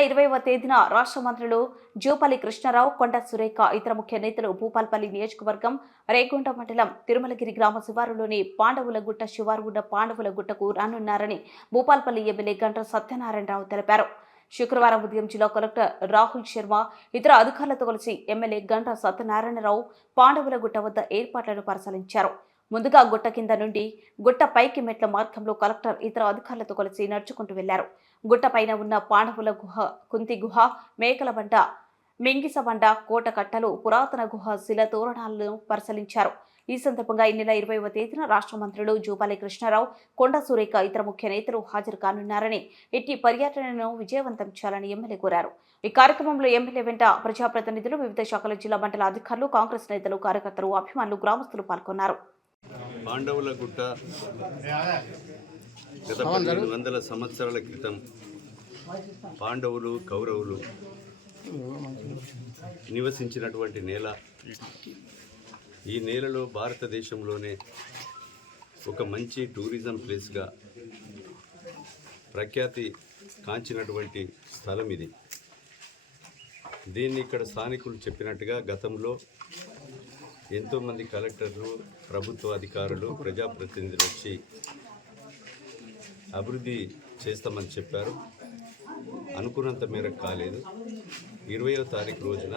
20వ తేదీన రాష్ట్ర మంత్రులు జూపల్లి కృష్ణారావు, కొండ సురేఖ, ఇతర ముఖ్య నేతలు భూపాల్పల్లి నియోజకవర్గం రేగొండ మండలం తిరుమలగిరి గ్రామ శివారులోని పాండవులగుట్ట శివారు ఉన్న పాండవులగుట్టకు రానున్నారని భూపాల్పల్లి ఎమ్మెల్యే గంటా సత్యనారాయణరావు తెలిపారు. శుక్రవారం ఉదయం జిల్లా కలెక్టర్ రాహుల్ శర్మ ఇతర అధికారులతో కలిసి ఎమ్మెల్యే గంటా సత్యనారాయణరావు పాండవులగుట్ట వద్ద ఏర్పాట్లను పరిశీలించారు. ముందుగా గుట్ట కింద నుండి గుట్ట పైకి మెట్ల మార్గంలో కలెక్టర్ ఇతర అధికారులతో కలిసి నడుచుకుంటూ వెళ్లారు. గుట్ట పైన ఉన్న పాండవుల గుహ, కుంతి గుహ, మేకల బండ, మింగిస బండ, కోట కట్టలు, పురాతన గుహ, శిల తోరణాలను పరిశీలించారు. ఈ సందర్భంగా ఈ నెల 20వ తేదీన రాష్ట్ర మంత్రులు జూపల్లి కృష్ణారావు, కొండ సురేఖ, ఇతర ముఖ్య నేతలు హాజరు కానున్నారని, ఇట్టి పర్యటనను విజయవంతం చేయాలని ఎమ్మెల్యే కోరారు. ఈ కార్యక్రమంలో ఎమ్మెల్యే వెంట ప్రజాప్రతినిధులు, వివిధ శాఖల జిల్లా మండల అధికారులు, కాంగ్రెస్ నేతలు, కార్యకర్తలు, అభిమానులు, గ్రామస్తులు పాల్గొన్నారు. పాండవులగుట్ట గత 1500 సంవత్సరాల క్రితం పాండవులు, కౌరవులు నివసించినటువంటి నేల. ఈ నేలలో భారతదేశంలోనే ఒక మంచి టూరిజం ప్లేస్గా ప్రఖ్యాతి కాంచినటువంటి స్థలం ఇది. దీన్ని ఇక్కడ స్థానికులు చెప్పినట్టుగా గతంలో ఎంతోమంది కలెక్టర్లు, ప్రభుత్వ అధికారులు, ప్రజాప్రతినిధులు వచ్చి అభివృద్ధి చేస్తామని చెప్పారు. అనుకున్నంత మేరకు కాలేదు. 20వ తారీఖు రోజున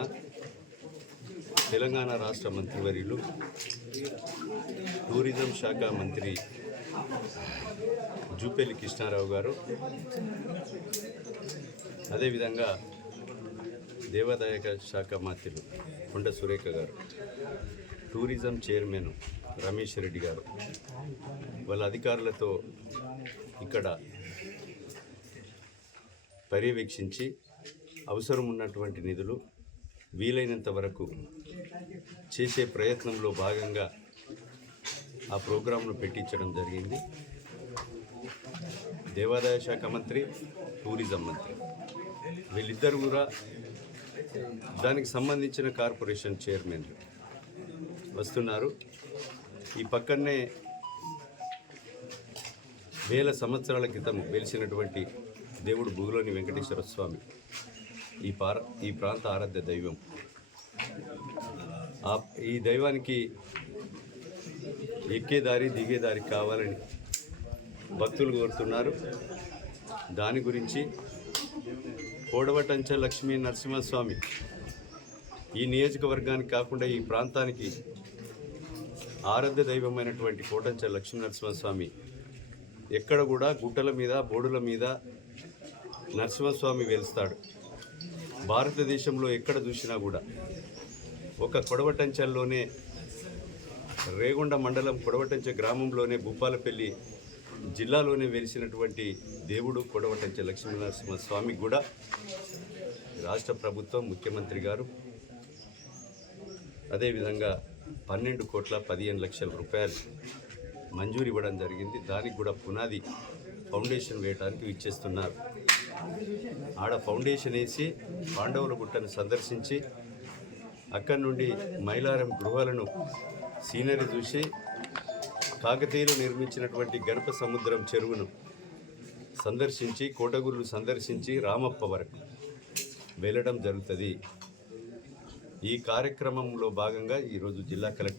తెలంగాణ రాష్ట్ర మంత్రివర్యులు, టూరిజం శాఖ మంత్రి జూపల్లి కృష్ణారావు గారు, అదేవిధంగా దేవాదాయ శాఖ మంత్రులు కొండ సురేఖ గారు, టూరిజం చైర్మన్ రమేష్ రెడ్డి గారు వాళ్ళ అధికారులతో ఇక్కడ పర్యవేక్షించి అవసరం ఉన్నటువంటి నిధులు వీలైనంత వరకు చేసే ప్రయత్నంలో భాగంగా ఆ ప్రోగ్రాంను పెట్టించడం జరిగింది. దేవాదాయ శాఖ మంత్రి, టూరిజం మంత్రి వీళ్ళిద్దరు కూడా దానికి సంబంధించిన కార్పొరేషన్ చైర్మన్లు వస్తున్నారు. ఈ పక్కనే వేల సంవత్సరాల క్రితం వెలిసినటువంటి దేవుడు భూలోని వెంకటేశ్వర స్వామి ఈ ప్రాంత ఆరాధ్య దైవం. ఈ దైవానికి ఎక్కేదారి దిగేదారి కావాలని భక్తులు కోరుతున్నారు. దాని గురించి కోడవటంచ లక్ష్మీ నరసింహస్వామి ఈ నియోజకవర్గానికి కాకుండా ఈ ప్రాంతానికి ఆరాధ్య దైవమైనటువంటి కోటంచ లక్ష్మీ నరసింహస్వామి ఎక్కడ కూడా గుట్టల మీద, బోడుల మీద నరసింహస్వామి వెలుస్తాడు. భారతదేశంలో ఎక్కడ చూసినా కూడా ఒక కొడవటంచల్లోనే, రేగొండ మండలం కొడవటంచ గ్రామంలోనే, భూపాలపల్లి జిల్లాలోనే వెలిసినటువంటి దేవుడు కొడవటంచ లక్ష్మీనరసింహస్వామికి కూడా రాష్ట్ర ప్రభుత్వం, ముఖ్యమంత్రి గారు అదేవిధంగా 12,15,00,000 రూపాయలు మంజూరు ఇవ్వడం జరిగింది. దానికి కూడా పునాది ఫౌండేషన్ వేయడానికి ఇచ్చేస్తున్నారు. ఆడ ఫౌండేషన్ వేసి పాండవులగుట్టను సందర్శించి అక్కడి నుండి మైలారం గృహాలను సీనరీ చూసి కాకతీయులు నిర్మించినటువంటి గణప సముద్రం చెరువును సందర్శించి, కోటగుళ్ళు సందర్శించి రామప్ప వరకు వెళ్ళడం జరుగుతుంది. ఈ కార్యక్రమంలో భాగంగా ఈరోజు జిల్లా కలెక్టర్